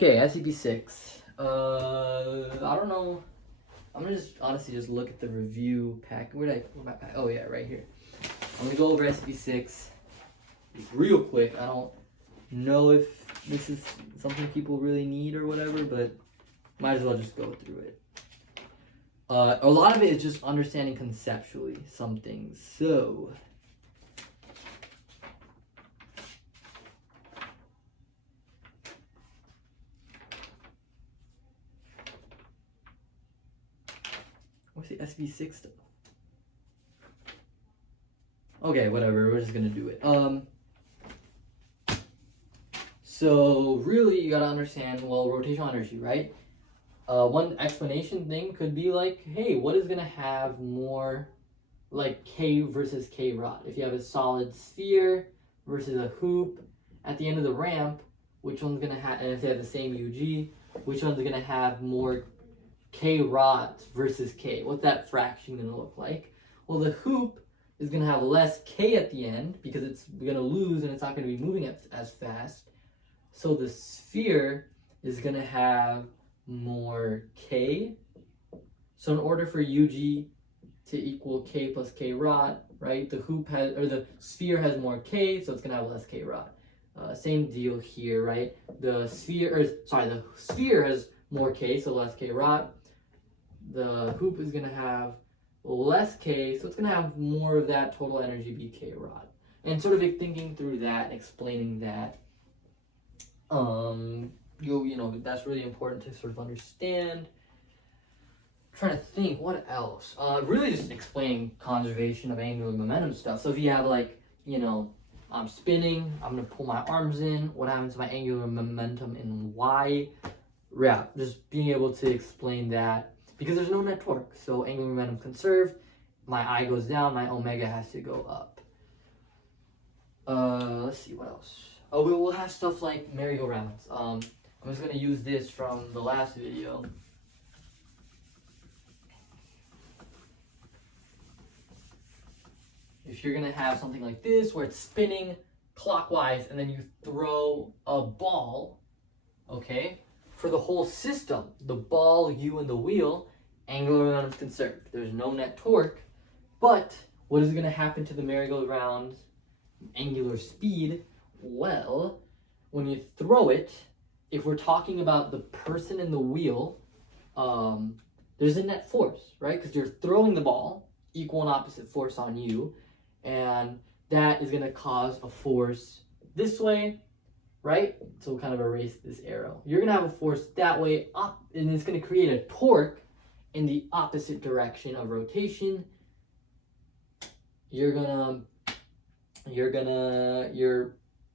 Okay, SEP6. I don't know. I'm gonna just honestly just look at the review pack. Where my pack? Oh yeah, right here. I'm gonna go over SEP6 real quick. I don't know if this is something people really need or whatever, but might as well just go through it. A lot of it is just understanding conceptually some things. So what's the SB6 stuff? Okay, whatever. We're just gonna do it. So really, you gotta understand rotational energy, right? One explanation thing could be like, hey, what is gonna have more, like K versus K rod? If you have a solid sphere versus a hoop at the end of the ramp, which one's gonna have? And if they have the same UG, which one's gonna have more K rods versus K? What's that fraction gonna look like? Well, the hoop is gonna have less K at the end because it's gonna lose and it's not gonna be moving as fast. So the sphere is gonna have more K. So in order for UG to equal K plus K rod, right? The hoop has, or the sphere has more K, so it's gonna have less K rod. Same deal here, right? The sphere has more K, so less K rod. The hoop is gonna have less K, so it's gonna have more of that total energy be K rod. And sort of thinking through that and explaining that, you know, that's really important to sort of understand. I'm trying to think what else. Really just explaining conservation of angular momentum stuff. So if you have like, you know, I'm spinning, I'm gonna pull my arms in, what happens to my angular momentum in Y? Yeah, just being able to explain that because there's no net torque. So angular momentum conserved, my I goes down, my omega has to go up. Let's see what else. Oh, we'll have stuff like merry-go-rounds. I'm just gonna use this from the last video. If you're gonna have something like this where it's spinning clockwise and then you throw a ball, okay, for the whole system, the ball, you, and the wheel, angular momentum is conserved. There's no net torque, but what is gonna happen to the merry-go-round's angular speed? Well, when you throw it, if we're talking about the person in the wheel, there's a net force, right? Because you're throwing the ball, equal and opposite force on you, and that is going to cause a force this way, right? So we'll kind of erase this arrow. You're going to have a force that way up, and it's going to create a torque in the opposite direction of rotation. Your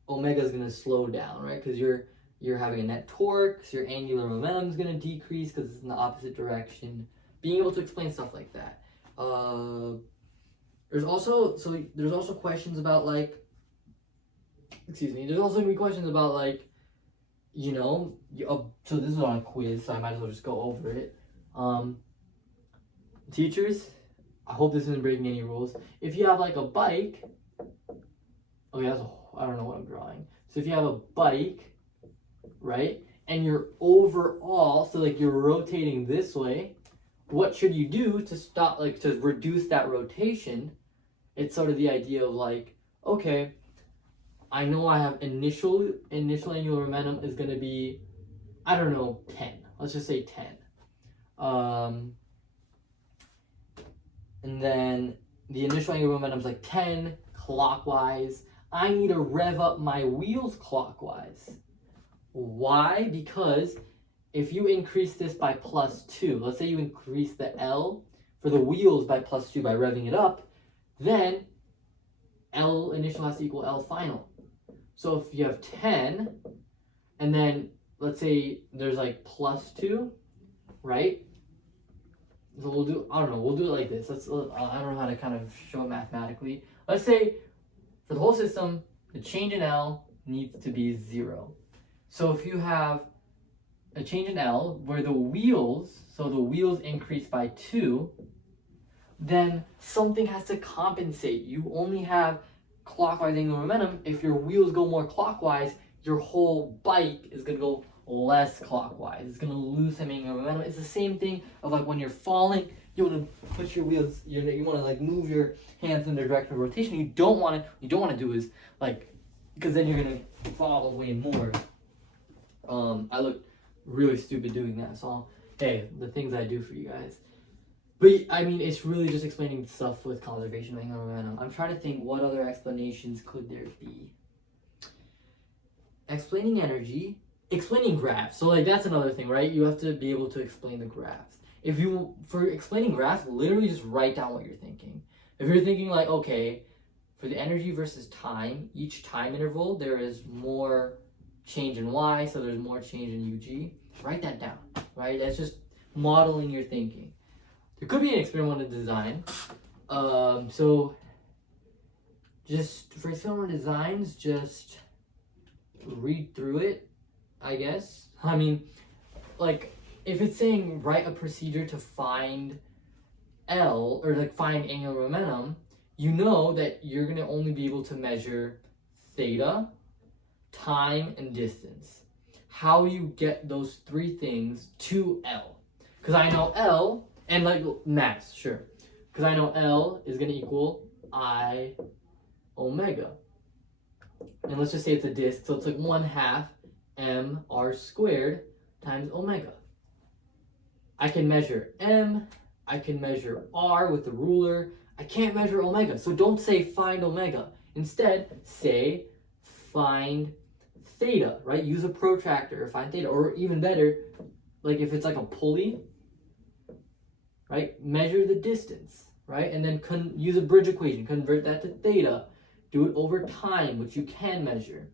omega is going to slow down, right? Because you're having a net torque, so your angular momentum is going to decrease because it's in the opposite direction. Being able to explain stuff like that. There's also questions about like, there's also going to be questions about like, you know, so this is on a quiz, so I might as well just go over it. Teachers, I hope this isn't breaking any rules. If you have like a bike, okay, I don't know what I'm drawing. So if you have a bike, right, and you're overall, so like you're rotating this way, what should you do to stop, like to reduce that rotation? It's sort of the idea of like, okay, I know I have initial angular momentum is going to be, I don't know, 10. Let's just say 10. And then the initial angular momentum is like 10 clockwise. I need to rev up my wheels clockwise. Why? Because if you increase this by +2, let's say you increase the L for the wheels by +2 by revving it up, then L initial has to equal L final. So if you have 10, and then let's say there's like +2, right? So we'll do it like this. I don't know how to kind of show it mathematically. Let's say for the whole system, the change in L needs to be 0. So if you have a change in L where the wheels increase by 2, then something has to compensate. You only have clockwise angular momentum. If your wheels go more clockwise, your whole bike is going to go less clockwise. It's gonna lose some angular momentum. It's the same thing of like when you're falling, you want to push your wheels. You want to like move your hands in the direction of rotation. You don't want to do is like, because then you're gonna fall away more. I look really stupid doing that. So hey, the things I do for you guys. But I mean, it's really just explaining stuff with conservation of angular momentum. I'm trying to think what other explanations could there be. Explaining energy, explaining graphs. So like that's another thing, right? You have to be able to explain the graphs. For explaining graphs, literally just write down what you're thinking. If you're thinking like, okay, for the energy versus time, each time interval, there is more change in y, so there's more change in UG. Write that down, right? That's just modeling your thinking. There could be an experimental design. So just for experimental designs, just read through it, I guess. I mean, like, if it's saying write a procedure to find L, or like find angular momentum, you know that you're going to only be able to measure theta, time, and distance. How you get those three things to L? Because I know L, and like mass, sure. Because I know L is going to equal I omega. And let's just say it's a disk, so it's like 1/2 mr squared times omega. I can measure m, I can measure r with the ruler. I can't measure omega, so don't say find omega. Instead, say find theta, right? Use a protractor or find theta, or even better, like if it's like a pulley, right? Measure the distance, right? And then use a bridge equation, convert that to theta. Do it over time, which you can measure.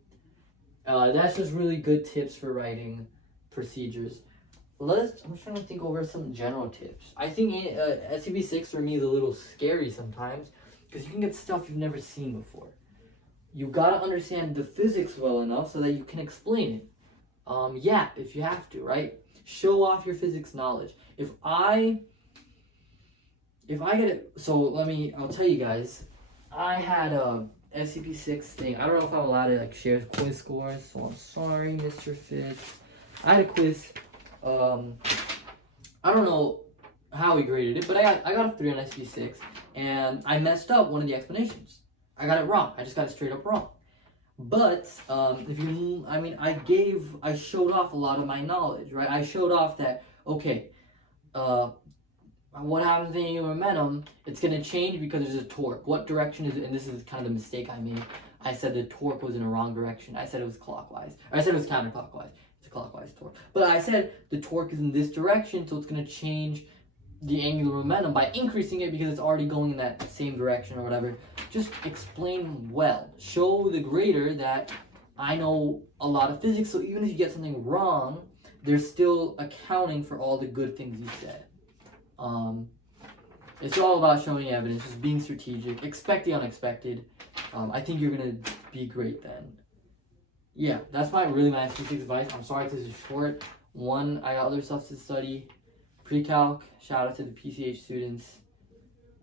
That's just really good tips for writing procedures. I'm trying to think over some general tips. I think SEP 6 for me is a little scary sometimes because you can get stuff you've never seen before. You've got to understand the physics well enough so that you can explain it. Yap if you have to, right? Show off your physics knowledge. If I get it, so I'll tell you guys. I had a SCP 6 thing. I don't know if I'm allowed to like share quiz scores, so I'm sorry, Mr. Fitz. I had a quiz. I don't know how we graded it, but I got a 3 on SCP 6, and I messed up one of the explanations. I got it wrong. I just got it straight up wrong. But I showed off a lot of my knowledge, right? I showed off that okay, what happens in angular momentum, it's going to change because there's a torque. What direction is it? And this is kind of the mistake I made. I said the torque was in the wrong direction. I said it was clockwise. Or I said it was counterclockwise. It's a clockwise torque. But I said the torque is in this direction, so it's going to change the angular momentum by increasing it because it's already going in that same direction or whatever. Just explain well. Show the grader that I know a lot of physics, so even if you get something wrong, they're still accounting for all the good things you said. It's all about showing evidence, just being strategic, expect the unexpected. I think you're gonna be great then. Yeah, that's my SEP advice. I'm sorry if this is short. I got other stuff to study. Pre-calc, shout out to the PCH students.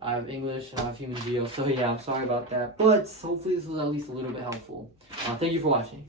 I have English and I have human geo, so yeah, I'm sorry about that. But hopefully this was at least a little bit helpful. Thank you for watching.